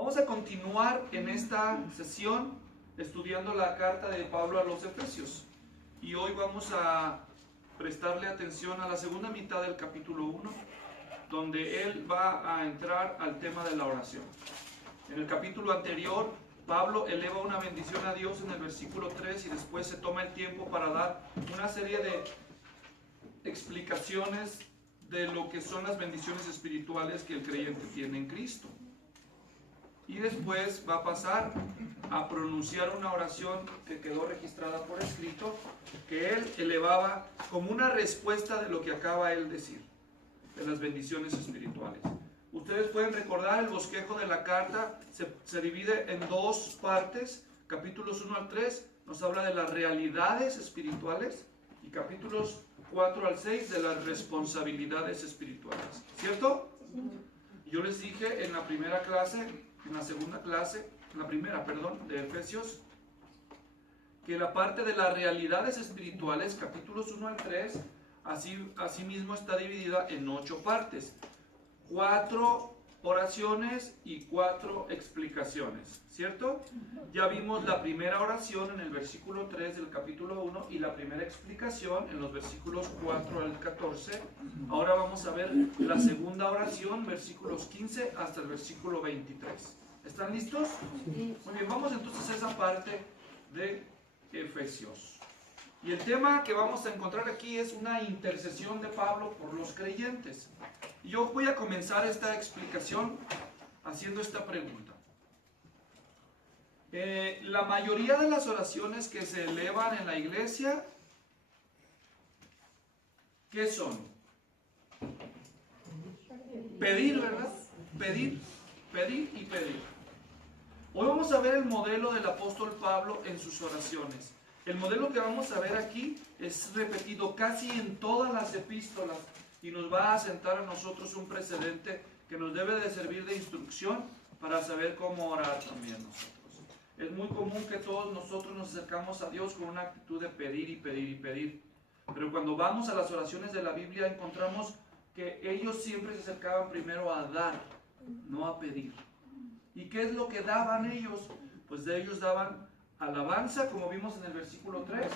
Vamos a continuar en esta sesión estudiando la carta de Pablo a los Efesios. Y hoy vamos a prestarle atención a la segunda mitad del capítulo 1, donde él va a entrar al tema de la oración. En el capítulo anterior, Pablo eleva una bendición a Dios en el versículo 3 y después se toma el tiempo para dar una serie de explicaciones de lo que son las bendiciones espirituales que el creyente tiene en Cristo. Y después va a pasar a pronunciar una oración que quedó registrada por escrito, que él elevaba como una respuesta de lo que acaba él de decir, de las bendiciones espirituales. Ustedes pueden recordar el bosquejo de la carta, se divide en dos partes. Capítulos 1 al 3 nos habla de las realidades espirituales y capítulos 4 al 6 de las responsabilidades espirituales. ¿Cierto? Yo les dije en la primera clase, en la primera de Efesios, que la parte de las realidades espirituales, capítulos 1 al 3, así mismo está dividida en 8 partes. 4 oraciones y 4 explicaciones, ¿cierto? Ya vimos la primera oración en el versículo 3 del capítulo 1 y la primera explicación en los versículos 4 al 14. Ahora vamos a ver la segunda oración, versículos 15 hasta el versículo 23. ¿Están listos? Sí. Muy bien, vamos entonces a esa parte de Efesios. Y el tema que vamos a encontrar aquí es una intercesión de Pablo por los creyentes. Y yo voy a comenzar esta explicación haciendo esta pregunta. La mayoría de las oraciones que se elevan en la iglesia, ¿qué son? Pedir, ¿verdad? Pedir y pedir. Hoy vamos a ver el modelo del apóstol Pablo en sus oraciones. El modelo que vamos a ver aquí es repetido casi en todas las epístolas y nos va a sentar a nosotros un precedente que nos debe de servir de instrucción para saber cómo orar también nosotros. Es muy común que todos nosotros nos acercamos a Dios con una actitud de pedir y pedir y pedir. Pero cuando vamos a las oraciones de la Biblia encontramos que ellos siempre se acercaban primero a dar, no a pedir. ¿Y qué es lo que daban ellos? Pues de ellos daban alabanza, como vimos en el versículo 3,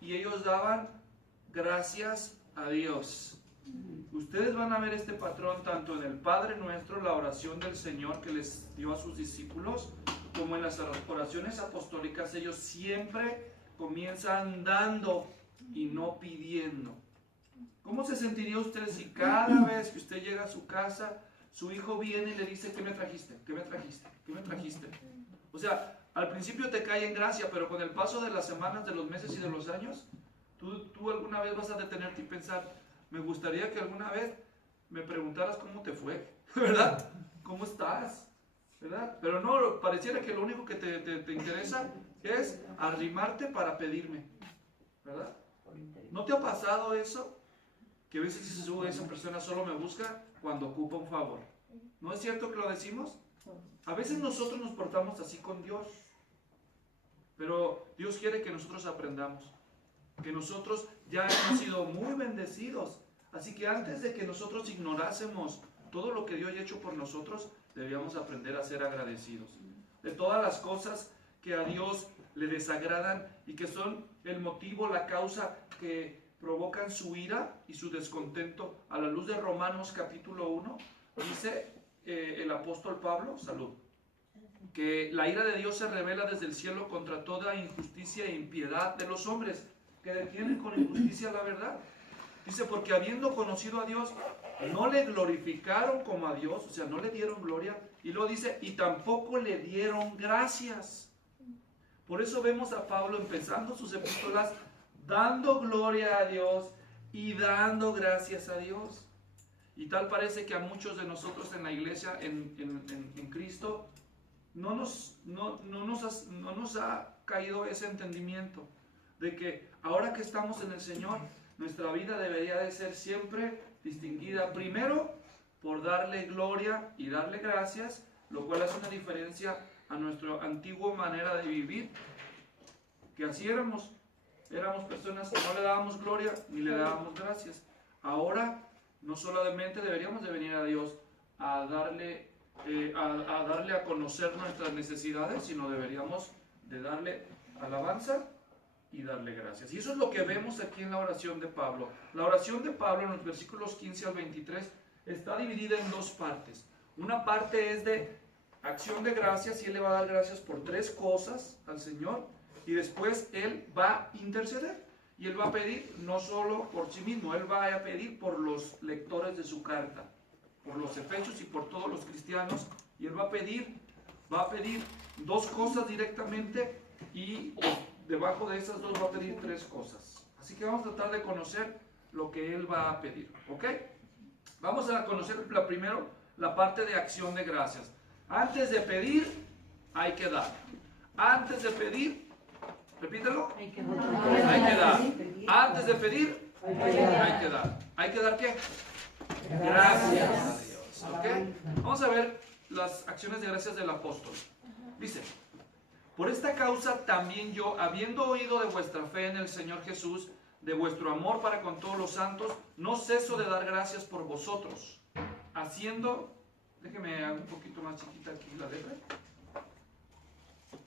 y ellos daban gracias a Dios. Ustedes van a ver este patrón tanto en el Padre Nuestro, la oración del Señor que les dio a sus discípulos, como en las oraciones apostólicas. Ellos siempre comienzan dando y no pidiendo. ¿Cómo se sentiría usted si cada vez que usted llega a su casa, su hijo viene y le dice: ¿qué me trajiste? ¿Qué me trajiste? ¿Qué me trajiste? O sea, al principio te cae en gracia, pero con el paso de las semanas, de los meses y de los años, tú alguna vez vas a detenerte y pensar: me gustaría que alguna vez me preguntaras cómo te fue, ¿verdad? ¿Cómo estás? ¿Verdad? Pero no, pareciera que lo único que te interesa es arrimarte para pedirme, ¿verdad? ¿No te ha pasado eso? Que a veces dices: esa persona solo me busca cuando ocupa un favor. ¿No es cierto que lo decimos? A veces nosotros nos portamos así con Dios, pero Dios quiere que nosotros aprendamos, que nosotros ya hemos sido muy bendecidos, así que antes de que nosotros ignorásemos todo lo que Dios ha hecho por nosotros, debíamos aprender a ser agradecidos de todas las cosas que a Dios le desagradan y que son el motivo, la causa que provocan su ira y su descontento. A la luz de Romanos capítulo 1, dice el apóstol Pablo, salud, que la ira de Dios se revela desde el cielo contra toda injusticia e impiedad de los hombres que detienen con injusticia la verdad. Dice: porque habiendo conocido a Dios, no le glorificaron como a Dios, o sea, no le dieron gloria, y luego dice: y tampoco le dieron gracias. Por eso vemos a Pablo empezando sus epístolas dando gloria a Dios y dando gracias a Dios. Y tal parece que a muchos de nosotros en la iglesia, en Cristo, no nos ha caído ese entendimiento de que ahora que estamos en el Señor, nuestra vida debería de ser siempre distinguida primero por darle gloria y darle gracias, lo cual hace una diferencia a nuestra antigua manera de vivir, que así éramos personas que no le dábamos gloria ni le dábamos gracias. Ahora no solamente deberíamos de venir a Dios a darle a darle a conocer nuestras necesidades, sino deberíamos de darle alabanza y darle gracias. Y eso es lo que vemos aquí en la oración de Pablo. La oración de Pablo en los versículos 15 al 23 está dividida en dos partes. Una parte es de acción de gracias y él le va a dar gracias por tres cosas al Señor, y después él va a interceder y él va a pedir no solo por sí mismo, él va a pedir por los lectores de su carta, por los efesios y por todos los cristianos, y él va a pedir dos cosas directamente, y debajo de esas dos va a pedir tres cosas. Así que vamos a tratar de conocer lo que él va a pedir, ¿ok? Vamos a conocer primero la parte de acción de gracias. Antes de pedir, hay que dar. Antes de pedir, repítelo. Hay que dar. Antes de pedir, hay que dar. ¿Hay que dar qué? Gracias a Dios. ¿Ok? Vamos a ver las acciones de gracias del apóstol. Dice: por esta causa también yo, habiendo oído de vuestra fe en el Señor Jesús, de vuestro amor para con todos los santos, no ceso de dar gracias por vosotros, haciendo... Déjeme hacer un poquito más chiquita aquí la letra.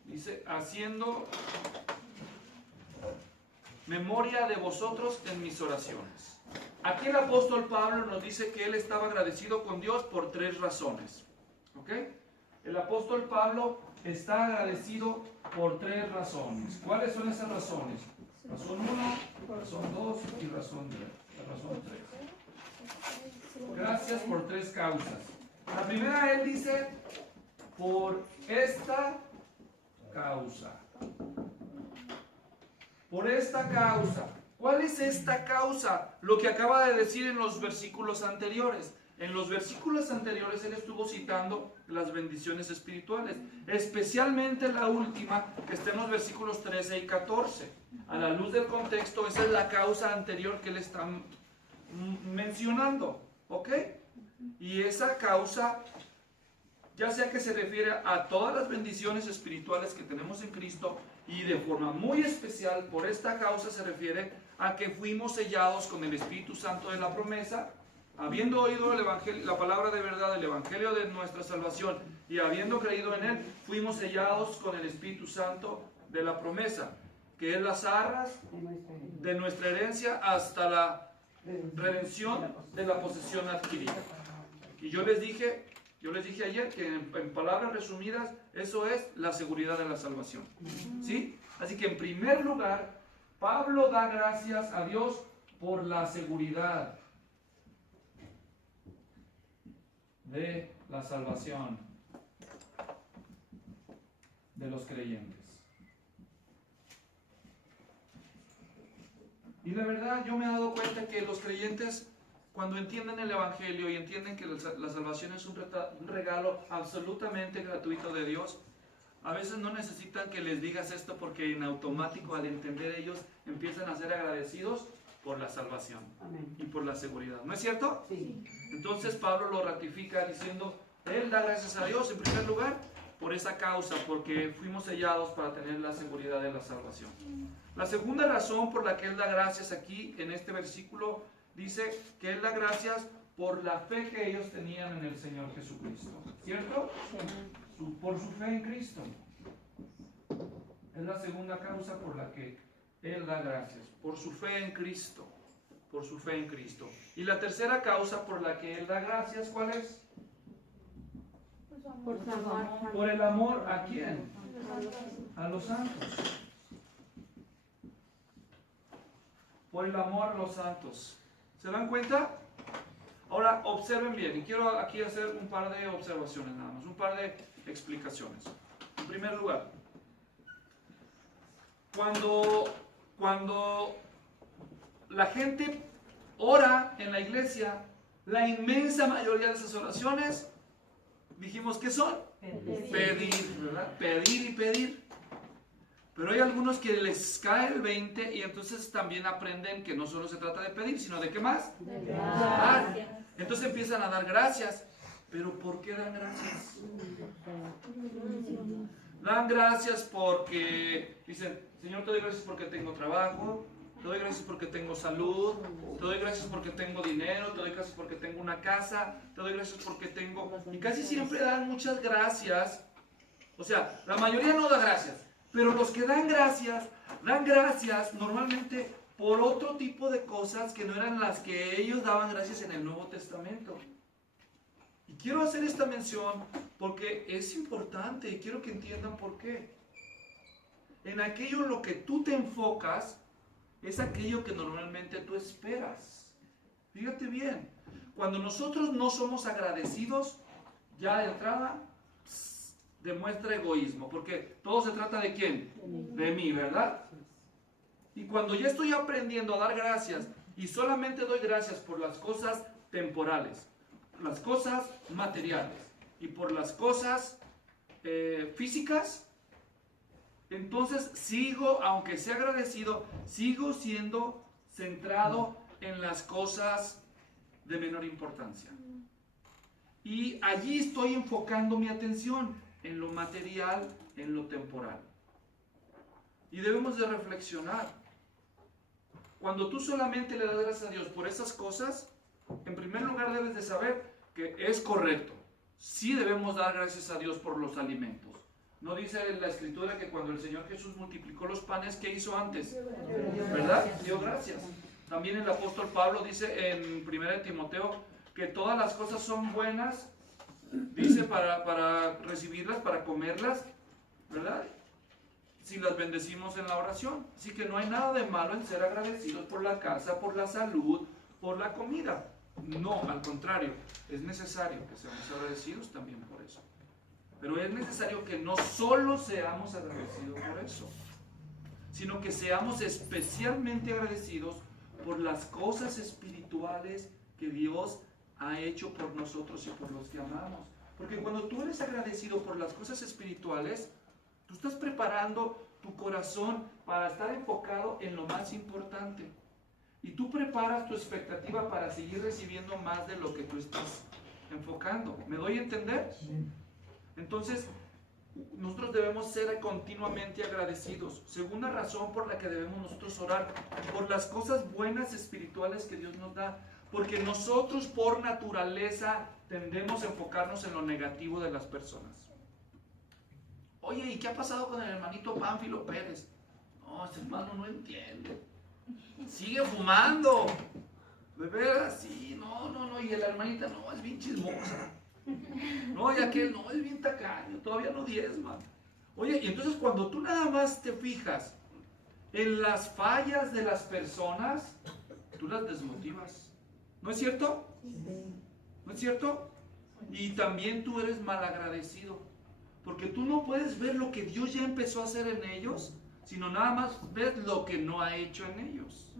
Dice, haciendo memoria de vosotros en mis oraciones. Aquí el apóstol Pablo nos dice que él estaba agradecido con Dios por tres razones. ¿Ok? El apóstol Pablo está agradecido por tres razones. ¿Cuáles son esas razones? Razón 1, razón 2 y razón 3. Gracias por tres causas. La primera, él dice, por esta causa. Por esta causa. ¿Cuál es esta causa? Lo que acaba de decir en los versículos anteriores. En los versículos anteriores él estuvo citando las bendiciones espirituales, especialmente la última que está en los versículos 13 y 14. A la luz del contexto, esa es la causa anterior que él está mencionando, ¿ok? Y esa causa, ya sea que se refiere a todas las bendiciones espirituales que tenemos en Cristo, y de forma muy especial por esta causa se refiere a que fuimos sellados con el Espíritu Santo de la promesa, habiendo oído el evangelio, la palabra de verdad, el evangelio de nuestra salvación, y habiendo creído en él, fuimos sellados con el Espíritu Santo de la promesa, que es las arras de nuestra herencia hasta la redención de la posesión adquirida. Y yo les dije ayer que en palabras resumidas, eso es la seguridad de la salvación. ¿Sí? Así que en primer lugar, Pablo da gracias a Dios por la seguridad de la salvación de los creyentes. Y la verdad, yo me he dado cuenta que los creyentes, cuando entienden el Evangelio y entienden que la salvación es un regalo absolutamente gratuito de Dios, a veces no necesitan que les digas esto, porque en automático, al entender, ellos empiezan a ser agradecidos por la salvación. Amén. Y por la seguridad. ¿No es cierto? Sí. Entonces Pablo lo ratifica diciendo, él da gracias a Dios en primer lugar por esa causa, porque fuimos sellados para tener la seguridad de la salvación. La segunda razón por la que él da gracias aquí en este versículo, dice que él da gracias por la fe que ellos tenían en el Señor Jesucristo. ¿Cierto? Sí. Por su fe en Cristo. Es la segunda causa por la que él da gracias. Por su fe en Cristo. Por su fe en Cristo. Y la tercera causa por la que él da gracias, ¿cuál es? Por su amor. Por el amor, ¿a quién? A los santos. Por el amor a los santos. ¿Se dan cuenta? Ahora observen bien, y quiero aquí hacer un par de observaciones nada más, un par de explicaciones. En primer lugar, cuando la gente ora en la iglesia, la inmensa mayoría de esas oraciones, dijimos que son pedir, ¿verdad? Pedir y pedir. Pero hay algunos que les cae el 20 y entonces también aprenden que no solo se trata de pedir, sino de ¿qué más? De dar. Entonces empiezan a dar gracias. ¿Pero por qué dan gracias? Dan gracias porque dicen, Señor, te doy gracias porque tengo trabajo, Te doy gracias porque tengo salud, te doy gracias porque tengo dinero, te doy gracias porque tengo una casa, te doy gracias porque tengo... Y casi siempre dan muchas gracias. O sea, la mayoría no da gracias, pero los que dan gracias normalmente por otro tipo de cosas que no eran las que ellos daban gracias en el Nuevo Testamento. Y quiero hacer esta mención porque es importante y quiero que entiendan por qué. En aquello en lo que tú te enfocas es aquello que normalmente tú esperas. Fíjate bien, cuando nosotros no somos agradecidos, ya de entrada demuestra egoísmo, porque todo se trata de quién, de mí, ¿verdad? Y cuando ya estoy aprendiendo a dar gracias y solamente doy gracias por las cosas temporales, las cosas materiales y por las cosas físicas, entonces sigo, aunque sea agradecido, sigo siendo centrado en las cosas de menor importancia. Y allí estoy enfocando mi atención en lo material, en lo temporal. Y debemos de reflexionar. Cuando tú solamente le das gracias a Dios por esas cosas, en primer lugar debes de saber que es correcto. Sí debemos dar gracias a Dios por los alimentos. ¿No dice la Escritura que cuando el Señor Jesús multiplicó los panes, ¿qué hizo antes? ¿Verdad? Dio gracias. También el apóstol Pablo dice en 1 Timoteo que todas las cosas son buenas, dice para recibirlas, para comerlas, ¿verdad? Si las bendecimos en la oración. Así que no hay nada de malo en ser agradecidos por la casa, por la salud, por la comida. No, al contrario, es necesario que seamos agradecidos también por eso. Pero es necesario que no solo seamos agradecidos por eso, sino que seamos especialmente agradecidos por las cosas espirituales que Dios ha hecho por nosotros y por los que amamos. Porque cuando tú eres agradecido por las cosas espirituales, tú estás preparando tu corazón para estar enfocado en lo más importante. Y tú preparas tu expectativa para seguir recibiendo más de lo que tú estás enfocando. ¿Me doy a entender? Entonces, nosotros debemos ser continuamente agradecidos. Segunda razón por la que debemos nosotros orar, por las cosas buenas espirituales que Dios nos da. Porque nosotros por naturaleza tendemos a enfocarnos en lo negativo de las personas. Oye, ¿y qué ha pasado con el hermanito Pánfilo Pérez? No, ese hermano no entiende. Sigue fumando. De veras, sí, no. Y la hermanita, no, es bien chismosa. No, y aquel, no, es bien tacaño, todavía no diezma. Oye, y entonces cuando tú nada más te fijas en las fallas de las personas, tú las desmotivas. ¿No es cierto? ¿No es cierto? Y también tú eres malagradecido. Porque tú no puedes ver lo que Dios ya empezó a hacer en ellos, sino nada más ves lo que no ha hecho en ellos.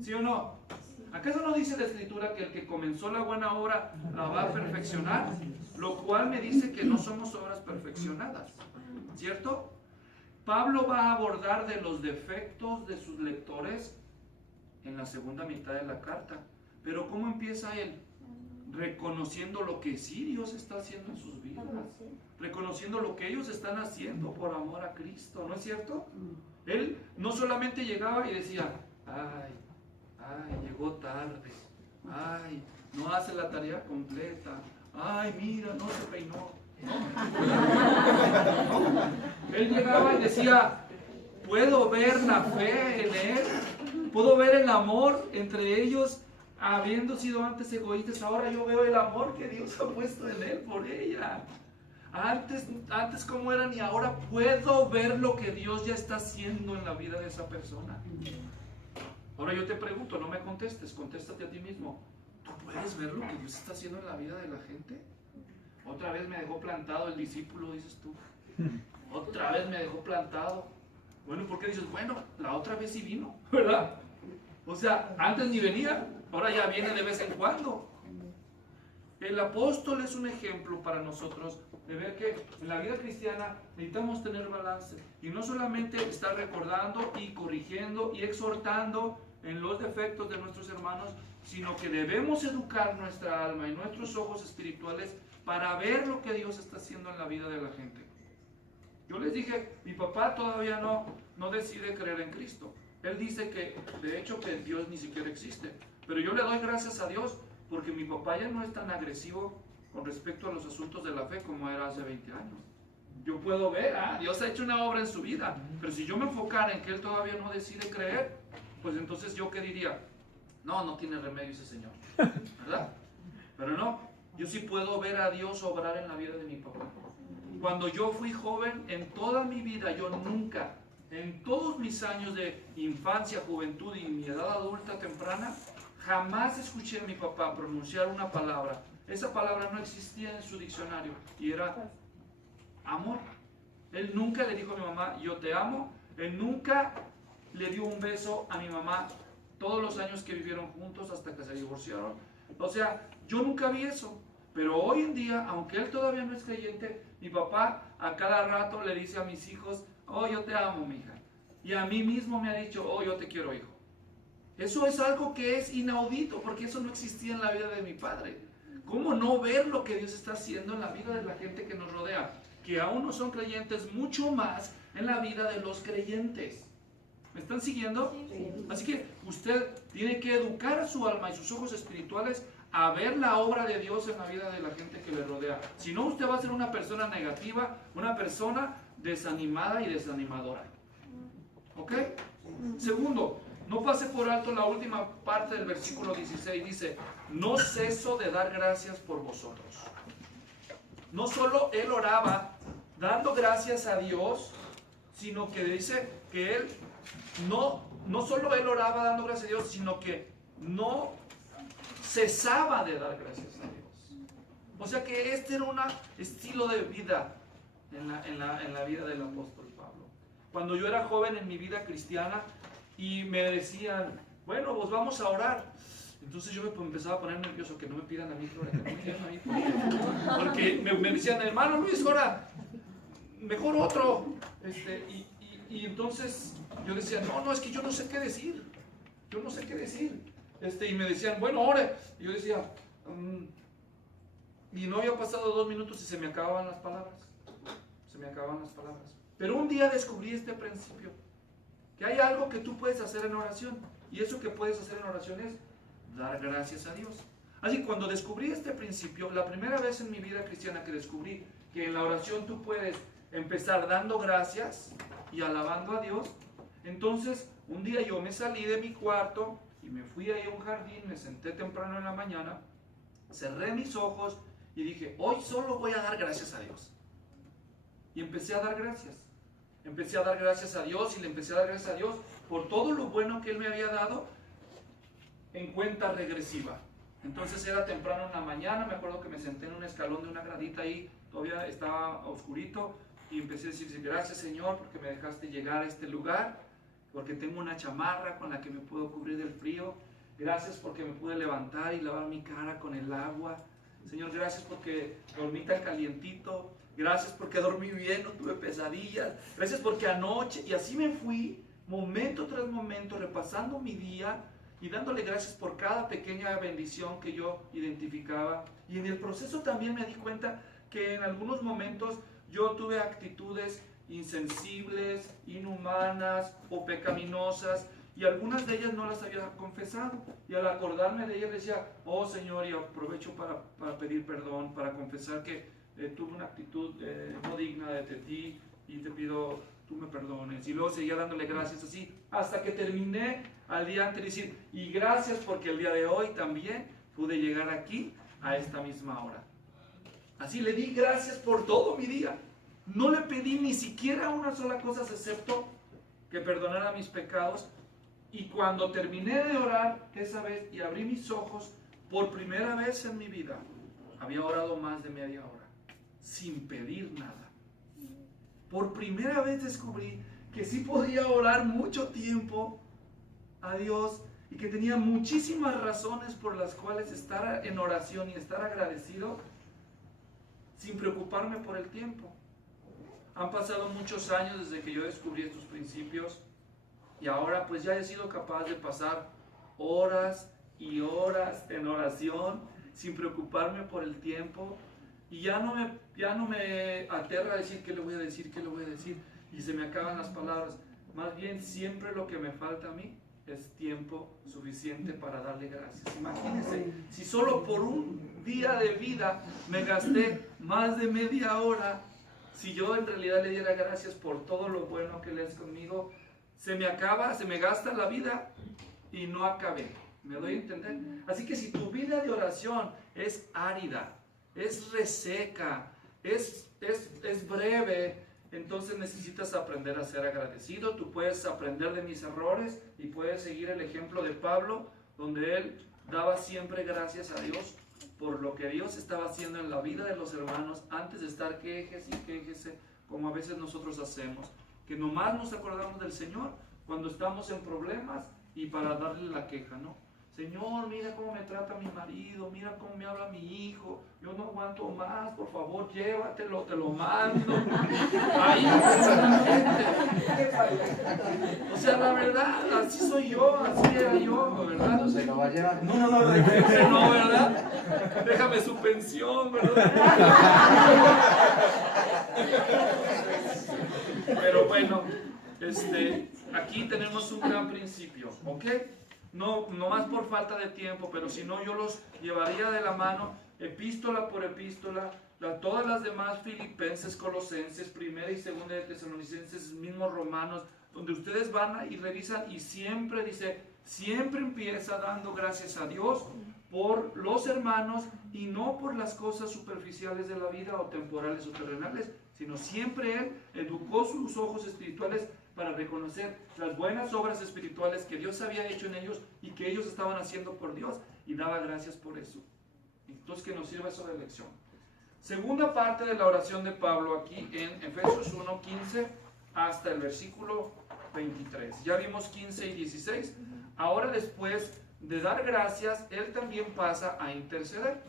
¿Sí o no? ¿Acaso no dice la Escritura que el que comenzó la buena obra la va a perfeccionar? Lo cual me dice que no somos obras perfeccionadas. ¿Cierto? Pablo va a abordar de los defectos de sus lectores en la segunda mitad de la carta. Pero ¿cómo empieza él? Reconociendo lo que sí Dios está haciendo en sus vidas. Reconociendo lo que ellos están haciendo por amor a Cristo. ¿No es cierto? Él no solamente llegaba y decía, ay, llegó tarde. Ay, no hace la tarea completa. Ay, mira, no se peinó. ¿No? Él llegaba y decía, puedo ver la fe en él. Puedo ver el amor entre ellos. Habiendo sido antes egoístas, ahora yo veo el amor que Dios ha puesto en él por ella. Antes cómo eran y ahora puedo ver lo que Dios ya está haciendo en la vida de esa persona. Ahora yo te pregunto, no me contestes, contéstate a ti mismo. ¿Tú puedes ver lo que Dios está haciendo en la vida de la gente? Otra vez me dejó plantado el discípulo, dices tú. Otra vez me dejó plantado. Bueno, ¿por qué dices? Bueno, la otra vez sí vino, ¿verdad? O sea, antes ni venía, ahora ya viene de vez en cuando. El apóstol es un ejemplo para nosotros de ver que en la vida cristiana necesitamos tener balance. Y no solamente estar recordando y corrigiendo y exhortando en los defectos de nuestros hermanos, sino que debemos educar nuestra alma y nuestros ojos espirituales para ver lo que Dios está haciendo en la vida de la gente. Yo les dije, mi papá todavía no decide creer en Cristo. Él dice que, de hecho, que Dios ni siquiera existe. Pero yo le doy gracias a Dios porque mi papá ya no es tan agresivo con respecto a los asuntos de la fe como era hace 20 años. Yo puedo ver, Dios ha hecho una obra en su vida, pero si yo me enfocara en que él todavía no decide creer, pues entonces yo qué diría, no tiene remedio ese señor, ¿verdad? Pero no, yo sí puedo ver a Dios obrar en la vida de mi papá. Cuando yo fui joven, en toda mi vida, yo nunca, en todos mis años de infancia, juventud y mi edad adulta temprana, jamás escuché a mi papá pronunciar una palabra. Esa palabra no existía en su diccionario y era amor. Él nunca le dijo a mi mamá, yo te amo. Él nunca le dio un beso a mi mamá todos los años que vivieron juntos hasta que se divorciaron. O sea, yo nunca vi eso. Pero hoy en día, aunque él todavía no es creyente, mi papá a cada rato le dice a mis hijos, yo te amo, mija. Y a mí mismo me ha dicho, yo te quiero, hijo. Eso es algo que es inaudito, porque eso no existía en la vida de mi padre. ¿Cómo no ver lo que Dios está haciendo en la vida de la gente que nos rodea? Que aún no son creyentes, mucho más en la vida de los creyentes. ¿Me están siguiendo? Sí. Así que usted tiene que educar a su alma y sus ojos espirituales a ver la obra de Dios en la vida de la gente que le rodea. Si no, usted va a ser una persona negativa, una persona desanimada y desanimadora. ¿Ok? Segundo, no pase por alto la última parte del versículo 16. Dice, no ceso de dar gracias por vosotros. No solo él oraba dando gracias a Dios, sino que dice que él no solo él oraba dando gracias a Dios, sino que no cesaba de dar gracias a Dios. O sea que este era un estilo de vida en la vida del apóstol Pablo. Cuando yo era joven en mi vida cristiana y me decían, bueno, pues vamos a orar. Entonces yo me empezaba a poner nervioso, que no me pidan a mí, que no me pidan a mí, porque me decían, hermano Luis, ora, mejor otro. Y entonces yo decía, no, es que yo no sé qué decir. Yo no sé qué decir. Y me decían, bueno, ore. Y yo decía, y no había pasado 2 minutos y se me acababan las palabras. Se me acababan las palabras. Pero un día descubrí este principio, que hay algo que tú puedes hacer en oración. Y eso que puedes hacer en oración es dar gracias a Dios. Así que cuando descubrí este principio, la primera vez en mi vida cristiana que descubrí que en la oración tú puedes empezar dando gracias y alabando a Dios, entonces un día yo me salí de mi cuarto y me fui ahí a un jardín, me senté temprano en la mañana, cerré mis ojos y dije, hoy solo voy a dar gracias a Dios. Y empecé a dar gracias. Empecé a dar gracias a Dios y le empecé a dar gracias a Dios por todo lo bueno que Él me había dado en cuenta regresiva. Entonces era temprano en la mañana, me acuerdo que me senté en un escalón de una gradita ahí, todavía estaba oscurito, y empecé a decir, gracias Señor porque me dejaste llegar a este lugar, porque tengo una chamarra con la que me puedo cubrir del frío, gracias porque me pude levantar y lavar mi cara con el agua, Señor, gracias porque dormí tan calientito, gracias porque dormí bien, no tuve pesadillas, gracias porque anoche, y así me fui, momento tras momento, repasando mi día, y dándole gracias por cada pequeña bendición que yo identificaba. Y en el proceso también me di cuenta que en algunos momentos yo tuve actitudes insensibles, inhumanas o pecaminosas, y algunas de ellas no las había confesado. Y al acordarme de ellas decía, Señor, y aprovecho para pedir perdón, para confesar que tuve una actitud no digna de ti, y te pido tú me perdones. Y luego seguía dándole gracias así, hasta que terminé al día antes de decir, y gracias porque el día de hoy también pude llegar aquí a esta misma hora. Así le di gracias por todo mi día. No le pedí ni siquiera una sola cosa excepto que perdonara mis pecados. Y cuando terminé de orar esa vez y abrí mis ojos, por primera vez en mi vida, había orado más de media hora, sin pedir nada. Por primera vez descubrí que sí podía orar mucho tiempo a Dios y que tenía muchísimas razones por las cuales estar en oración y estar agradecido sin preocuparme por el tiempo. Han pasado muchos años desde que yo descubrí estos principios y ahora pues ya he sido capaz de pasar horas y horas en oración sin preocuparme por el tiempo. Y ya no me aterra decir qué le voy a decir, y se me acaban las palabras. más bien siempre lo que me falta a mí es tiempo suficiente para darle gracias. Imagínense, si solo por un día de vida me gasté más de media hora, si yo en realidad le diera gracias por todo lo bueno que Él es conmigo, se me gasta la vida y no acabé. ¿Me doy a entender? Así que si tu vida de oración es árida, es reseca, es breve, entonces necesitas aprender a ser agradecido. Tú puedes aprender de mis errores y puedes seguir el ejemplo de Pablo, donde él daba siempre gracias a Dios por lo que Dios estaba haciendo en la vida de los hermanos antes de estar quéjese y quéjese, como a veces nosotros hacemos, que nomás nos acordamos del Señor cuando estamos en problemas y para darle la queja, ¿no? Señor, mira cómo me trata mi marido, mira cómo me habla mi hijo, yo no aguanto más, por favor, llévatelo, te lo mando. Ahí, o sea, la verdad, así soy yo, así era yo, ¿verdad? No se lo va a llevar. No, ¿verdad? Déjame su pensión, ¿verdad? Pero bueno, aquí tenemos un gran principio, ¿ok? No más por falta de tiempo, pero si no yo los llevaría de la mano, epístola por epístola, todas las demás, Filipenses, Colosenses, Primera y Segunda de Tesalonicenses, mismos Romanos, donde ustedes van y revisan y siempre dice, siempre empieza dando gracias a Dios por los hermanos y no por las cosas superficiales de la vida o temporales o terrenales, sino siempre Él educó sus ojos espirituales para reconocer las buenas obras espirituales que Dios había hecho en ellos y que ellos estaban haciendo por Dios y daba gracias por eso. Entonces que nos sirva eso de lección. Segunda parte de la oración de Pablo aquí en Efesios 1:15 hasta el versículo 23. Ya vimos 15 y 16. Ahora después de dar gracias, Él también pasa a interceder.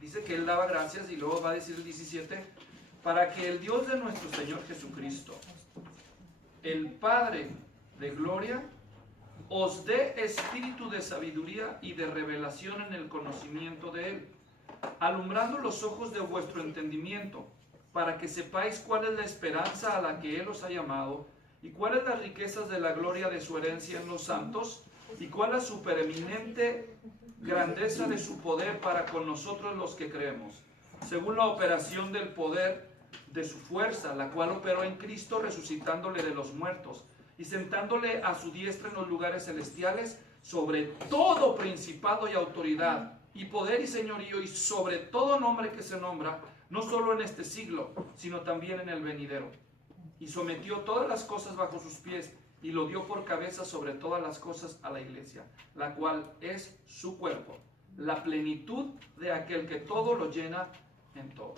Dice que Él daba gracias y luego va a decir el 17, para que el Dios de nuestro Señor Jesucristo, el Padre de gloria, os dé espíritu de sabiduría y de revelación en el conocimiento de Él, alumbrando los ojos de vuestro entendimiento, para que sepáis cuál es la esperanza a la que Él os ha llamado, y cuáles las riquezas de la gloria de su herencia en los santos, y cuál la supereminente grandeza de su poder para con nosotros los que creemos, según la operación del poder de su fuerza, la cual operó en Cristo resucitándole de los muertos y sentándole a su diestra en los lugares celestiales sobre todo principado y autoridad y poder y señorío y sobre todo nombre que se nombra, no solo en este siglo, sino también en el venidero. Y sometió todas las cosas bajo sus pies y lo dio por cabeza sobre todas las cosas a la iglesia, la cual es su cuerpo, la plenitud de aquel que todo lo llena en todo.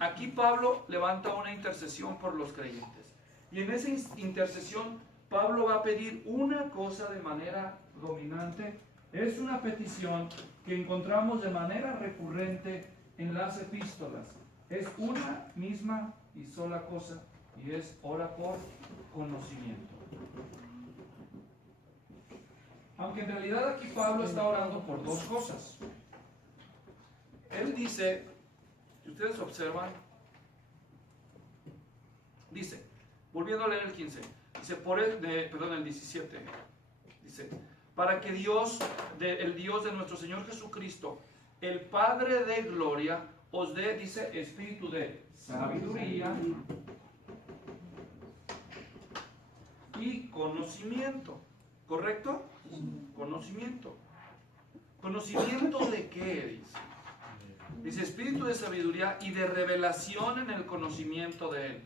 Aquí Pablo levanta una intercesión por los creyentes. Y en esa intercesión Pablo va a pedir una cosa de manera dominante. Es una petición que encontramos de manera recurrente en las epístolas. Es una misma y sola cosa y es ora por conocimiento. Aunque en realidad aquí Pablo está orando por dos cosas. Él dice, si ustedes observan, dice, volviendo a leer el 15, dice, el 17, dice, para que el Dios de nuestro Señor Jesucristo, el Padre de gloria, os dé, dice, espíritu de sabiduría y conocimiento, ¿correcto? Conocimiento. ¿Conocimiento de qué? Dice espíritu de sabiduría y de revelación en el conocimiento de Él.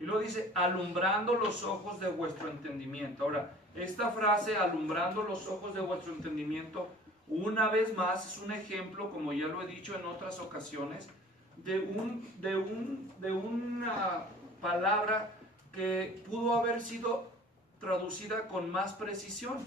Y luego dice, alumbrando los ojos de vuestro entendimiento. Ahora, esta frase, alumbrando los ojos de vuestro entendimiento, una vez más es un ejemplo, como ya lo he dicho en otras ocasiones, de una palabra que pudo haber sido traducida con más precisión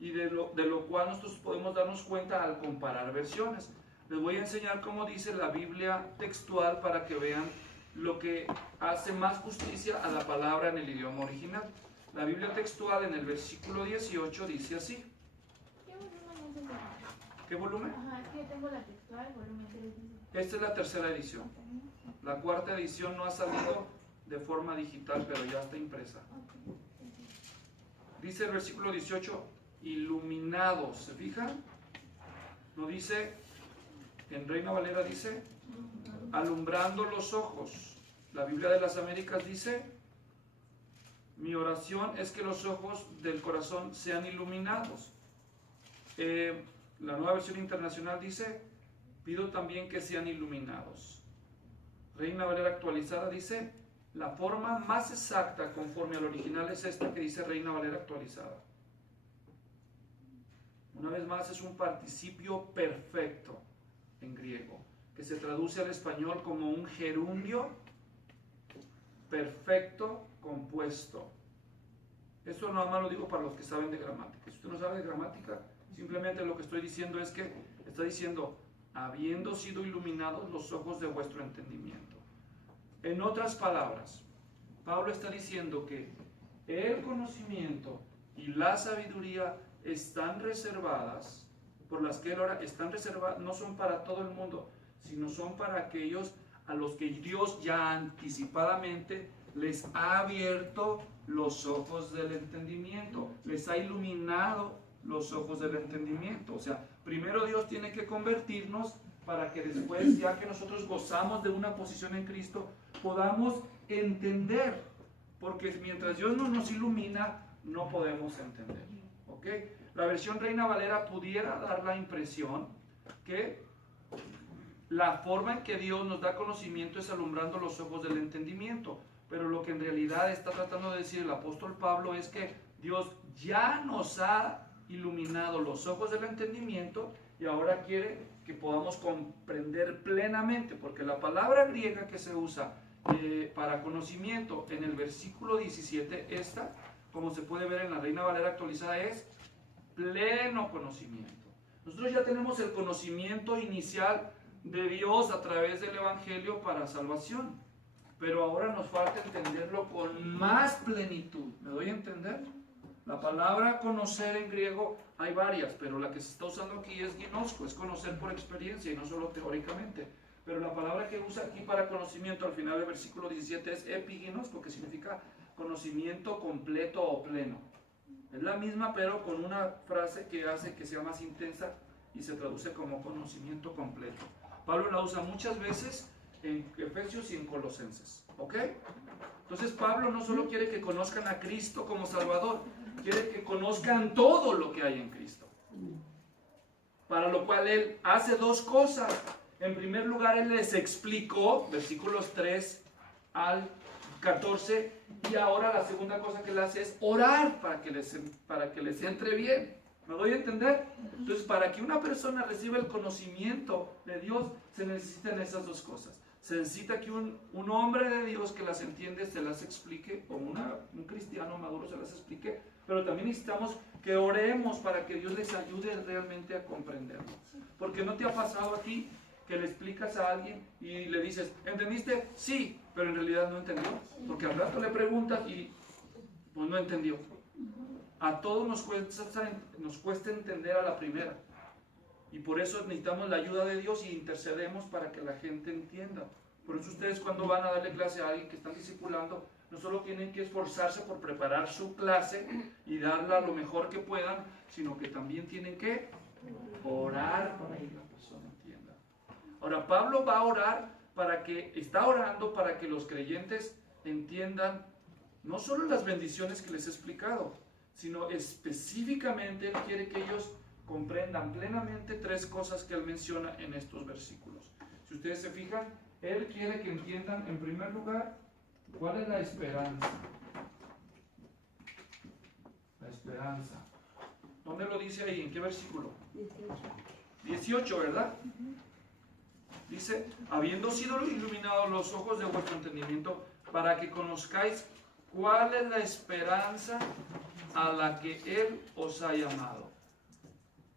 y de lo cual nosotros podemos darnos cuenta al comparar versiones. Les voy a enseñar cómo dice la Biblia textual para que vean lo que hace más justicia a la palabra en el idioma original. La Biblia textual en el versículo 18 dice así. ¿Qué volumen? Ajá, es que yo tengo la textual, volumen 3. Esta es la tercera edición. La cuarta edición no ha salido de forma digital, pero ya está impresa. Dice el versículo 18, iluminados, ¿se fijan? No dice, en Reina Valera dice, alumbrando los ojos. La Biblia de las Américas dice, mi oración es que los ojos del corazón sean iluminados. La Nueva Versión Internacional dice, pido también que sean iluminados. Reina Valera actualizada dice, la forma más exacta conforme al original es esta que dice Reina Valera actualizada. Una vez más, es un participio perfecto en griego, que se traduce al español como un gerundio perfecto compuesto. Esto nada más lo digo para los que saben de gramática. Si usted no sabe de gramática, simplemente lo que estoy diciendo es que está diciendo, habiendo sido iluminados los ojos de vuestro entendimiento. En otras palabras, Pablo está diciendo que el conocimiento y la sabiduría están reservadas, por las que él ora, están reservadas, no son para todo el mundo, sino son para aquellos a los que Dios ya anticipadamente les ha abierto los ojos del entendimiento, les ha iluminado los ojos del entendimiento. O sea, primero Dios tiene que convertirnos para que después, ya que nosotros gozamos de una posición en Cristo, podamos entender, porque mientras Dios no nos ilumina, no podemos entender. ¿Ok? La versión Reina Valera pudiera dar la impresión que la forma en que Dios nos da conocimiento es alumbrando los ojos del entendimiento, pero lo que en realidad está tratando de decir el apóstol Pablo es que Dios ya nos ha iluminado los ojos del entendimiento y ahora quiere que podamos comprender plenamente, porque la palabra griega que se usa para conocimiento en el versículo 17, esta, como se puede ver en la Reina Valera actualizada, es pleno conocimiento. Nosotros ya tenemos el conocimiento inicial de Dios a través del Evangelio para salvación, pero ahora nos falta entenderlo con más plenitud. ¿Me doy a entender? La palabra conocer en griego hay varias, pero la que se está usando aquí es ginosko, es conocer por experiencia y no solo teóricamente. Pero la palabra que usa aquí para conocimiento al final del versículo 17 es epiginosko, que significa conocimiento completo o pleno. Es la misma, pero con una frase que hace que sea más intensa y se traduce como conocimiento completo. Pablo la usa muchas veces en Efesios y en Colosenses. ¿Ok? Entonces Pablo no solo quiere que conozcan a Cristo como Salvador, quiere que conozcan todo lo que hay en Cristo. Para lo cual él hace dos cosas. En primer lugar, él les explicó, versículos 3 al 14, y ahora la segunda cosa que él hace es orar para que les entre bien. ¿Me doy a entender? Entonces, para que una persona reciba el conocimiento de Dios, se necesitan esas dos cosas. Se necesita que un hombre de Dios que las entiende se las explique, o un cristiano maduro se las explique, pero también necesitamos que oremos para que Dios les ayude realmente a comprenderlo. Porque ¿no te ha pasado a ti que le explicas a alguien y le dices, ¿entendiste? Sí, pero en realidad no entendió? Porque al rato le preguntas y pues no entendió. A todos nos cuesta entender a la primera. Y por eso necesitamos la ayuda de Dios y intercedemos para que la gente entienda. Por eso ustedes cuando van a darle clase a alguien que están discipulando, no solo tienen que esforzarse por preparar su clase y darla lo mejor que puedan, sino que también tienen que orar para que la persona entienda. Ahora, Pablo va a orar está orando para que los creyentes entiendan no solo las bendiciones que les he explicado, sino específicamente él quiere que ellos comprendan plenamente tres cosas que él menciona en estos versículos. Si ustedes se fijan, él quiere que entiendan en primer lugar cuál es la esperanza. La esperanza. ¿Dónde lo dice ahí? ¿En qué versículo? 18, ¿verdad? Dice, habiendo sido iluminados los ojos de vuestro entendimiento, para que conozcáis cuál es la esperanza a la que Él os ha llamado.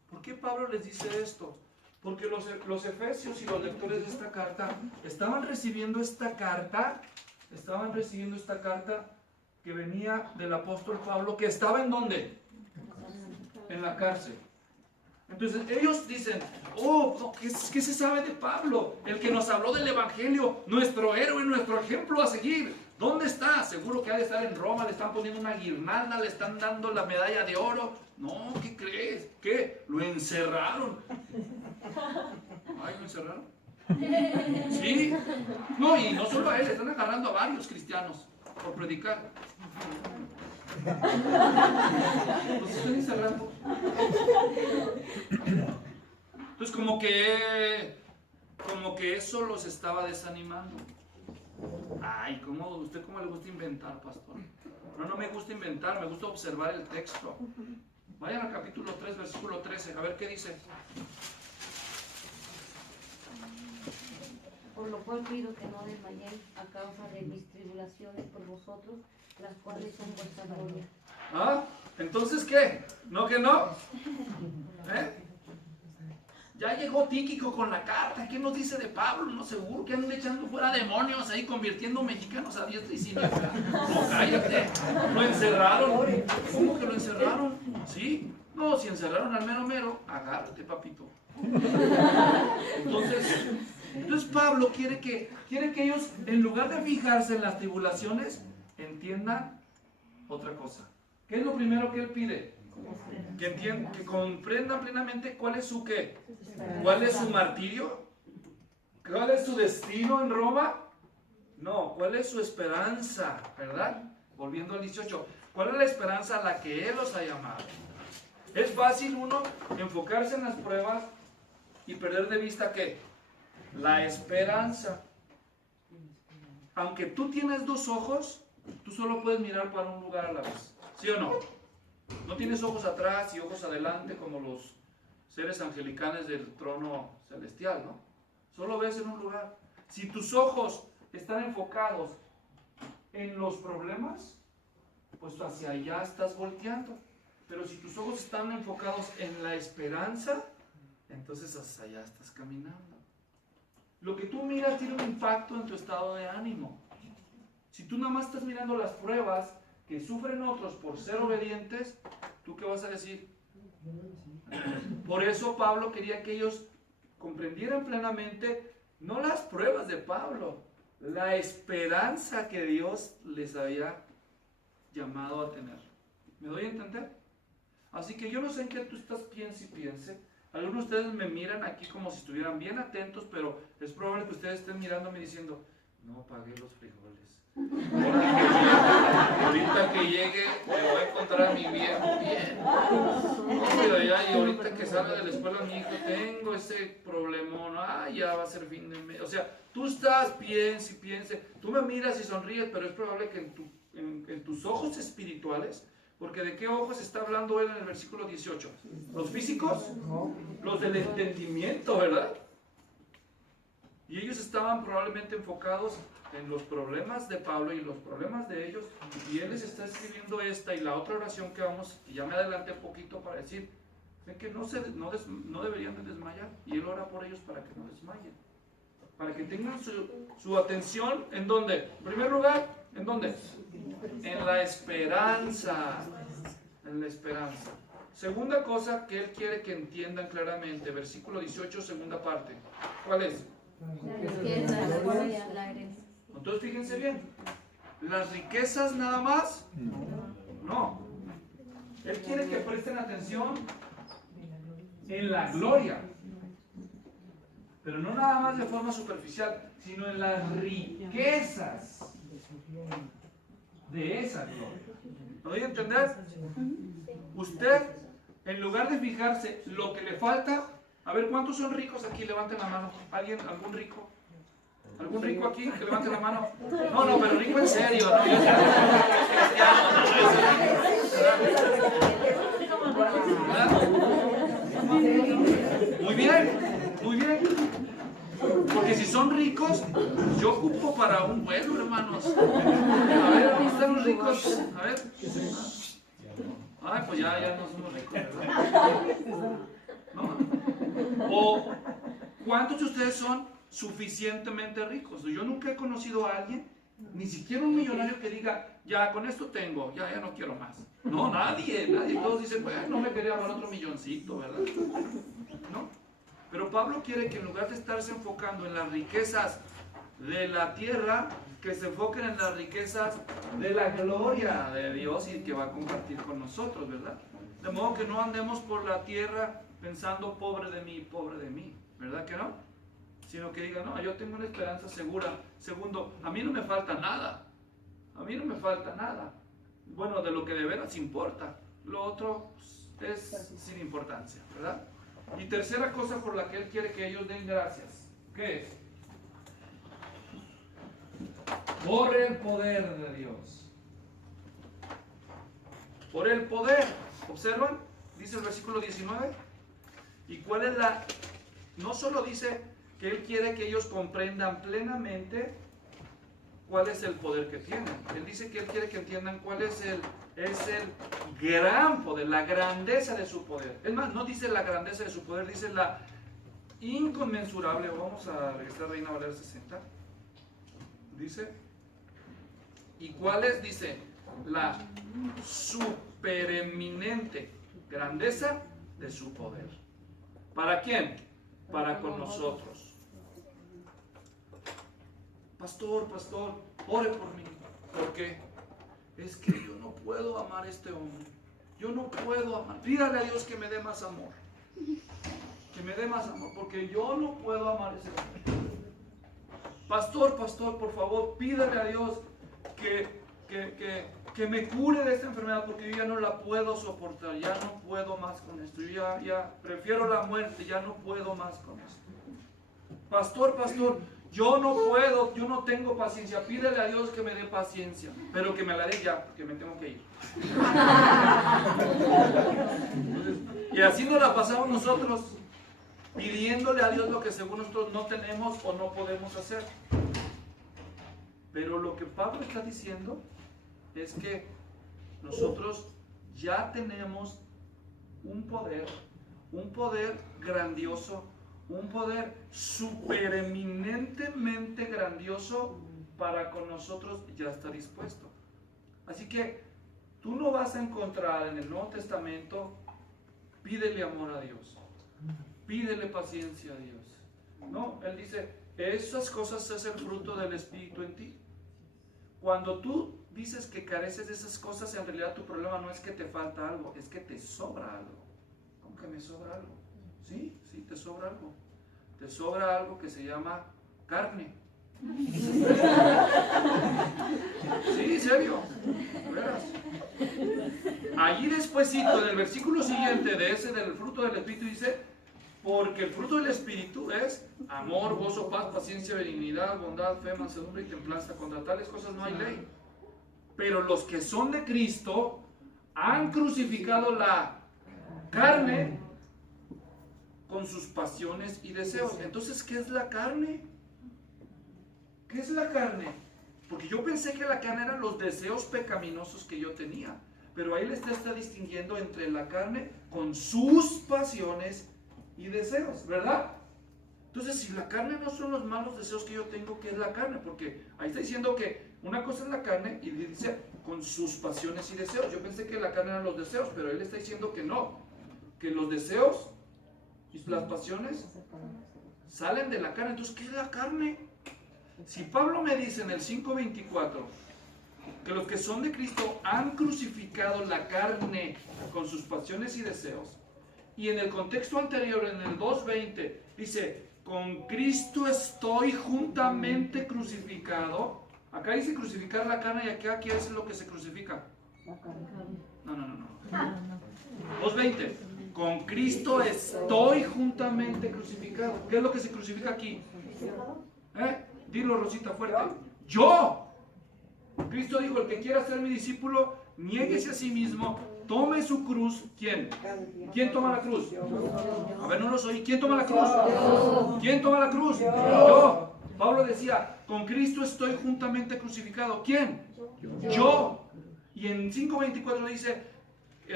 ¿Por qué Pablo les dice esto? Porque los efesios y los lectores de esta carta estaban recibiendo esta carta que venía del apóstol Pablo, que estaba ¿en dónde? En la cárcel. Entonces ellos dicen, ¿qué se sabe de Pablo? El que nos habló del Evangelio, nuestro héroe, nuestro ejemplo a seguir. ¿Dónde está? Seguro que ha de estar en Roma, le están poniendo una guirnalda, le están dando la medalla de oro. No, ¿qué crees? ¿Qué? Lo encerraron. Ay, ¿lo encerraron? Sí. No, y no solo a él, están agarrando a varios cristianos por predicar. Los están encerrando. Entonces como que eso los estaba desanimando. Ay, ¿usted cómo le gusta inventar, pastor? No me gusta inventar, me gusta observar el texto. Vayan al capítulo 3, versículo 13, a ver qué dice. Por lo cual pido que no desmayéis a causa de mis tribulaciones por vosotros, las cuales son vuestra gloria. ¿Ah? ¿Entonces qué? ¿No que no? ¿Eh? Ya llegó Tíquico con la carta. ¿Qué nos dice de Pablo? No, seguro que andan echando fuera demonios ahí, convirtiendo mexicanos a diestra y siniestra. No, cállate. Lo encerraron. ¿Cómo que lo encerraron? ¿Sí? No, si encerraron al mero mero, agárrate, papito. Entonces Pablo quiere que ellos, en lugar de fijarse en las tribulaciones, entiendan otra cosa. ¿Qué es lo primero que él pide? Que entiendan, que comprendan plenamente cuál es su qué, cuál es su martirio, cuál es su destino en Roma. No, cuál es su esperanza, ¿verdad? Volviendo al 18, ¿cuál es la esperanza a la que él los ha llamado? Es fácil uno enfocarse en las pruebas y perder de vista ¿qué? La esperanza. Aunque tú tienes dos ojos, tú solo puedes mirar para un lugar a la vez, ¿sí o no? No tienes ojos atrás y ojos adelante como los seres angelicales del trono celestial, ¿no? Solo ves en un lugar. Si tus ojos están enfocados en los problemas, pues hacia allá estás volteando. Pero si tus ojos están enfocados en la esperanza, entonces hacia allá estás caminando. Lo que tú miras tiene un impacto en tu estado de ánimo. Si tú nada más estás mirando las pruebas que sufren otros por ser obedientes, ¿tú qué vas a decir? Por eso Pablo quería que ellos comprendieran plenamente no las pruebas de Pablo, la esperanza que Dios les había llamado a tener. ¿Me doy a entender? Así que yo no sé en qué tú estás piense y piense. Algunos de ustedes me miran aquí como si estuvieran bien atentos, pero es probable que ustedes estén mirándome diciendo, no pagué los frijoles. Ahorita que llegue me voy a encontrar a mi viejo bien. Y ahorita que salga de la escuela mi hijo, tengo ese problemón, ya va a ser fin de mes. O sea, tú estás, piense. Tú me miras y sonríes, pero es probable que en tus ojos espirituales, porque ¿de qué ojos está hablando él en el versículo 18? ¿Los físicos? Los del entendimiento, ¿verdad? Y ellos estaban probablemente enfocados en los problemas de Pablo y los problemas de ellos, y él les está escribiendo esta y la otra oración que vamos, y ya me adelanté un poquito para decir que no deberían de desmayar, y él ora por ellos para que no desmayen, para que tengan su atención, ¿en dónde? En primer lugar, ¿en dónde? En la esperanza, en la esperanza. Segunda cosa que él quiere que entiendan claramente, versículo 18, segunda parte, ¿cuál es? Entonces fíjense bien, ¿las riquezas nada más? No. Él quiere que presten atención en la gloria, pero no nada más de forma superficial, sino en las riquezas de esa gloria. ¿Me doy a entender? Usted, en lugar de fijarse lo que le falta, a ver, ¿cuántos son ricos aquí? Levanten la mano. ¿Alguien, algún rico? ¿Algún rico aquí? Que levante la mano. No, pero rico en serio, ¿no? Yo muy bien. Porque si son ricos, yo ocupo para un vuelo, hermanos. A ver, ¿dónde están los ricos? A ver. Ay, pues ya no somos ricos, ¿verdad? ¿No? O ¿cuántos de ustedes son suficientemente ricos? Yo nunca he conocido a alguien, ni siquiera un millonario, que diga, ya con esto tengo, ya no quiero más. No, nadie. Todos dicen, bueno, no me quería dar otro milloncito, ¿verdad? ¿No? Pero Pablo quiere que en lugar de estarse enfocando en las riquezas de la tierra, que se enfoquen en las riquezas de la gloria de Dios y que va a compartir con nosotros, ¿verdad? De modo que no andemos por la tierra pensando pobre de mí, ¿verdad que no? Sino que digan, no, yo tengo una esperanza segura. Segundo, a mí no me falta nada. A mí no me falta nada. Bueno, de lo que de veras importa. Lo otro pues, es sin importancia, ¿verdad? Y tercera cosa por la que Él quiere que ellos den gracias. ¿Qué es? Por el poder de Dios. Por el poder. ¿Observan? Dice el versículo 19. ¿Y cuál es la...? No solo dice que Él quiere que ellos comprendan plenamente cuál es el poder que tienen. Él dice que Él quiere que entiendan cuál es el gran poder, la grandeza de su poder. Es más, no dice la grandeza de su poder, dice la inconmensurable. Vamos a regresar a Reina Valera 60. Dice, ¿y cuál es? Dice, la supereminente grandeza de su poder. ¿Para quién? Para con nosotros. Pastor, ore por mí. ¿Por qué? Es que yo no puedo amar a este hombre. Yo no puedo amar. Pídale a Dios que me dé más amor. Que me dé más amor, porque yo no puedo amar a ese hombre. Pastor, por favor, pídale a Dios que me cure de esta enfermedad, porque yo ya no la puedo soportar. Ya no puedo más con esto. Yo ya prefiero la muerte. Ya no puedo más con esto. Pastor, yo no puedo, yo no tengo paciencia. Pídele a Dios que me dé paciencia, pero que me la dé ya, porque me tengo que ir. Y así nos la pasamos nosotros, pidiéndole a Dios lo que según nosotros no tenemos o no podemos hacer. Pero lo que Pablo está diciendo es que nosotros ya tenemos un poder grandioso, un poder supereminentemente grandioso para con nosotros, ya está dispuesto. Así que tú no vas a encontrar en el Nuevo Testamento, pídele amor a Dios, pídele paciencia a Dios. No, Él dice, esas cosas es el fruto del Espíritu en ti. Cuando tú dices que careces de esas cosas, en realidad tu problema no es que te falta algo, es que te sobra algo. ¿Cómo que me sobra algo? Sí, te sobra algo. Te sobra algo que se llama carne. Sí, serio. ¿Veras? Allí despuesito, en el versículo siguiente de ese del fruto del Espíritu dice, porque el fruto del Espíritu es amor, gozo, paz, paciencia, benignidad, bondad, fe, mansedumbre y templanza. Contra tales cosas no hay ley. Pero los que son de Cristo han crucificado la carne con sus pasiones y deseos. Entonces, ¿qué es la carne? ¿Qué es la carne? Porque yo pensé que la carne eran los deseos pecaminosos que yo tenía. Pero ahí le está distinguiendo entre la carne con sus pasiones y deseos, ¿verdad? Entonces, si la carne no son los malos deseos que yo tengo, ¿qué es la carne? Porque ahí está diciendo que una cosa es la carne y dice con sus pasiones y deseos. Yo pensé que la carne eran los deseos, pero él está diciendo que no, que los deseos y las pasiones salen de la carne. Entonces, ¿qué es la carne? Si Pablo me dice en el 5:24 que los que son de Cristo han crucificado la carne con sus pasiones y deseos, y en el contexto anterior, en el 2:20, dice, con Cristo estoy juntamente crucificado. Acá dice crucificar la carne y acá ¿qué es lo que se crucifica? No. 2:20. Con Cristo estoy juntamente crucificado. ¿Qué es lo que se crucifica aquí? Dilo, Rosita, fuerte. ¡Yo! Cristo dijo, el que quiera ser mi discípulo, niéguese a sí mismo, tome su cruz. ¿Quién? ¿Quién toma la cruz? A ver, no los oí. ¿Quién toma la cruz? ¿Quién toma la cruz? Yo. Pablo decía, con Cristo estoy juntamente crucificado. ¿Quién? Yo. Y en 5:24 dice,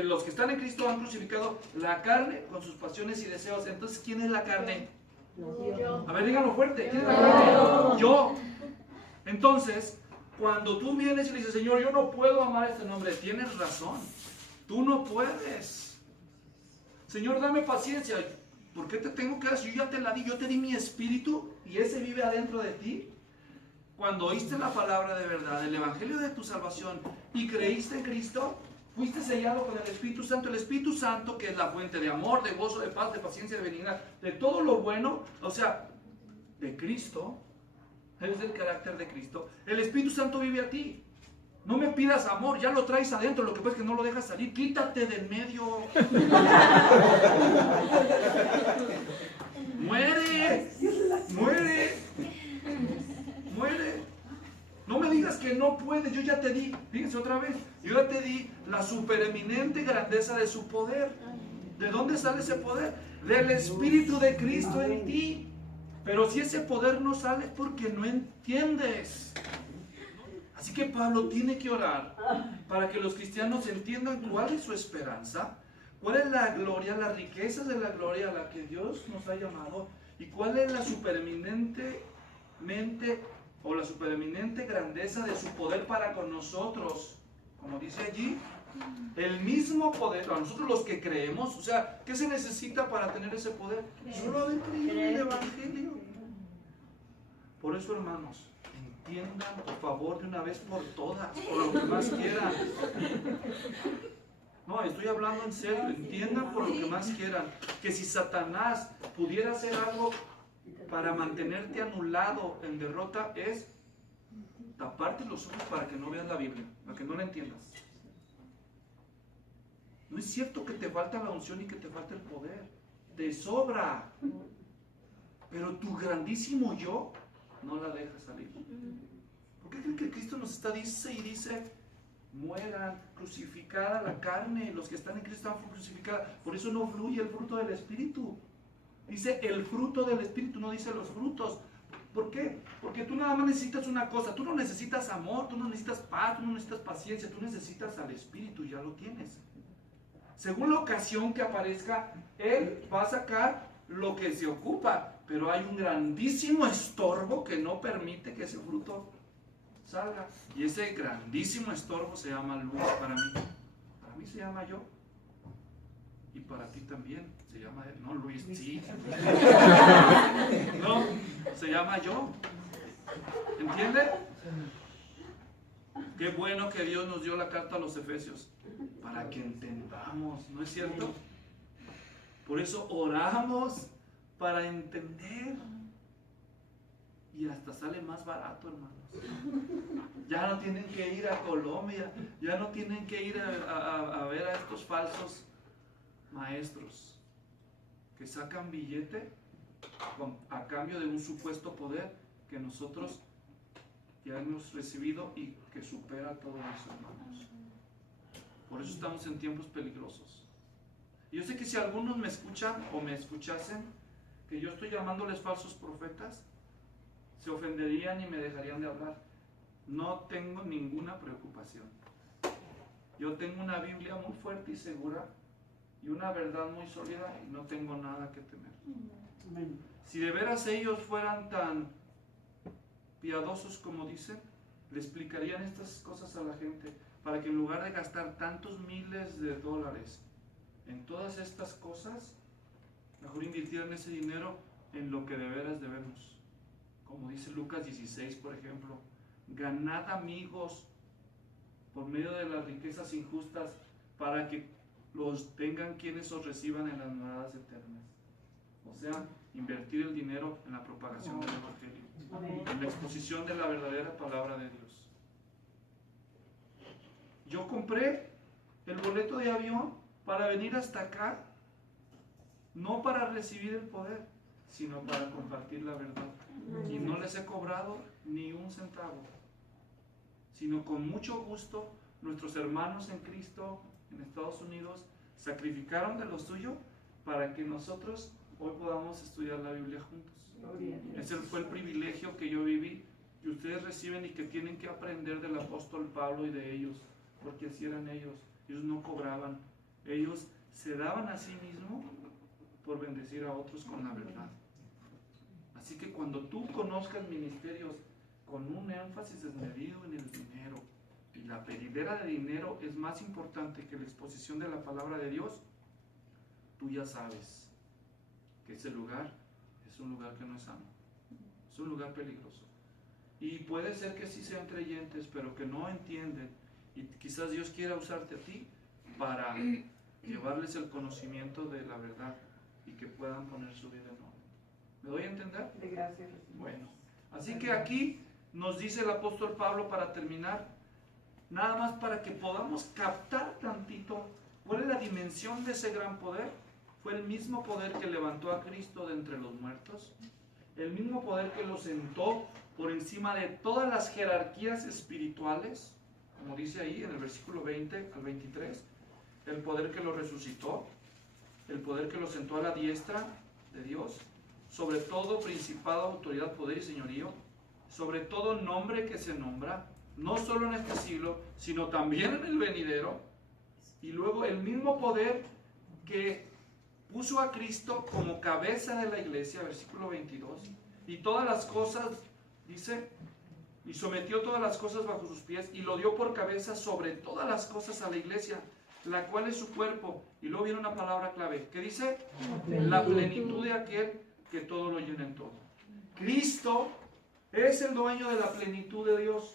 los que están en Cristo han crucificado la carne con sus pasiones y deseos. Entonces, ¿quién es la carne? A ver, díganlo fuerte. ¿Quién es la carne? Yo. Entonces, cuando tú vienes y le dices, Señor, yo no puedo amar este nombre, tienes razón. Tú no puedes. Señor, dame paciencia. ¿Por qué te tengo que dar? Yo ya te la di, yo te di mi espíritu y ese vive adentro de ti. cuando oíste la palabra de verdad, el evangelio de tu salvación y creíste en Cristo, fuiste sellado con el Espíritu Santo. El Espíritu Santo, que es la fuente de amor, de gozo, de paz, de paciencia, de benignidad, de todo lo bueno, o sea, de Cristo, es el carácter de Cristo. El Espíritu Santo vive a ti. No me pidas amor, ya lo traes adentro, lo que pasa es que no lo dejas salir. Quítate del medio. Muere, muere, muere. No me digas que no puedes, yo ya te di, fíjense otra vez, yo ya te di la supereminente grandeza de su poder. ¿De dónde sale ese poder? Del Espíritu de Cristo en ti. Pero si ese poder no sale es porque no entiendes. Así que Pablo tiene que orar para que los cristianos entiendan cuál es su esperanza, cuál es la gloria, las riquezas de la gloria a la que Dios nos ha llamado y cuál es la supereminente o la supereminente grandeza de su poder para con nosotros. Como dice allí, el mismo poder, a nosotros los que creemos, o sea, ¿qué se necesita para tener ese poder? Solo haber creído en el Evangelio. Por eso, hermanos, entiendan por favor de una vez por todas, por lo que más quieran. No, estoy hablando en serio, entiendan por lo que más quieran, que si Satanás pudiera hacer algo para mantenerte anulado en derrota, es taparte los ojos para que no veas la Biblia, para que no la entiendas. No es cierto que te falta la unción y que te falta el poder, te sobra, pero tu grandísimo yo no la deja salir. ¿Por qué creen que Cristo nos dice y dice, mueran, crucificada la carne, los que están en Cristo están crucificados? Por eso no fluye el fruto del Espíritu. Dice el fruto del Espíritu, no dice los frutos. ¿Por qué? Porque tú nada más necesitas una cosa, tú no necesitas amor, tú no necesitas paz, tú no necesitas paciencia, tú necesitas al Espíritu, ya lo tienes. Según la ocasión que aparezca, Él va a sacar lo que se ocupa, pero hay un grandísimo estorbo que no permite que ese fruto salga. Y ese grandísimo estorbo se llama luz para mí. Para mí se llama yo. Y para ti también se llama él. No, Luis, sí. No, se llama yo. ¿Entiende? Qué bueno que Dios nos dio la carta a los Efesios para que entendamos, ¿no es cierto? Por eso oramos para entender. Y hasta sale más barato, hermanos. Ya no tienen que ir a Colombia, ya no tienen que ir a ver a estos falsos maestros que sacan billete a cambio de un supuesto poder que nosotros ya hemos recibido y que supera todo eso, hermanos. Por eso estamos en tiempos peligrosos. Y yo sé que si algunos me escuchan o me escuchasen que yo estoy llamándoles falsos profetas, se ofenderían y me dejarían de hablar. No tengo ninguna preocupación. Yo tengo una Biblia muy fuerte y segura y una verdad muy sólida y no tengo nada que temer. Si de veras ellos fueran tan piadosos como dicen, le explicarían estas cosas a la gente para que en lugar de gastar tantos miles de dólares en todas estas cosas, mejor invirtieran ese dinero en lo que de veras debemos. Como dice Lucas 16, por ejemplo, ganad amigos por medio de las riquezas injustas para que los tengan quienes os reciban en las moradas eternas. O sea, invertir el dinero en la propagación del Evangelio, en la exposición de la verdadera palabra de Dios. Yo compré el boleto de avión para venir hasta acá, no para recibir el poder, sino para compartir la verdad. Y no les he cobrado ni un centavo, sino con mucho gusto nuestros hermanos en Cristo en Estados Unidos sacrificaron de lo suyo para que nosotros hoy podamos estudiar la Biblia juntos. Ese fue el privilegio que yo viví y ustedes reciben y que tienen que aprender del apóstol Pablo y de ellos, porque así eran ellos. Ellos no cobraban, ellos se daban a sí mismos por bendecir a otros con la verdad. Así que cuando tú conozcas ministerios con un énfasis desmedido en el dinero, y la pedidera de dinero es más importante que la exposición de la palabra de Dios, tú ya sabes que ese lugar es un lugar que no es sano, es un lugar peligroso. Y puede ser que sí sean creyentes, pero que no entienden. Y quizás Dios quiera usarte a ti para llevarles el conocimiento de la verdad y que puedan poner su vida en orden. ¿Me doy a entender? De gracias. Bueno, así que aquí nos dice el apóstol Pablo para terminar, nada más para que podamos captar tantito cuál es la dimensión de ese gran poder. Fue el mismo poder que levantó a Cristo de entre los muertos, el mismo poder que lo sentó por encima de todas las jerarquías espirituales, como dice ahí en el versículo 20 al 23, el poder que lo resucitó, el poder que lo sentó a la diestra de Dios, sobre todo principado, autoridad, poder y señorío, sobre todo nombre que se nombra, no solo en este siglo, sino también en el venidero, y luego el mismo poder que puso a Cristo como cabeza de la iglesia, versículo 22, y todas las cosas, dice, y sometió todas las cosas bajo sus pies, y lo dio por cabeza sobre todas las cosas a la iglesia, la cual es su cuerpo. Y luego viene una palabra clave, que dice, la plenitud de aquel que todo lo llena en todo. Cristo es el dueño de la plenitud de Dios,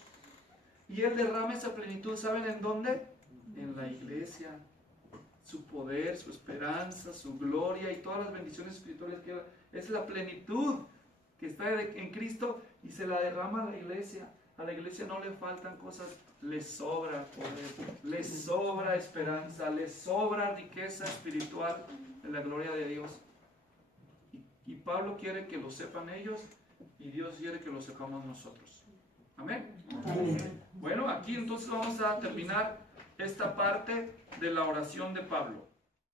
y Él derrama esa plenitud, ¿saben en dónde? En la iglesia. Su poder, su esperanza, su gloria y todas las bendiciones espirituales que es la plenitud que está en Cristo y se la derrama a la iglesia. A la iglesia no le faltan cosas, le sobra poder, le sobra esperanza, le sobra riqueza espiritual en la gloria de Dios. Y Pablo quiere que lo sepan ellos y Dios quiere que lo sepamos nosotros. Amén. Bueno, aquí entonces vamos a terminar esta parte de la oración de Pablo.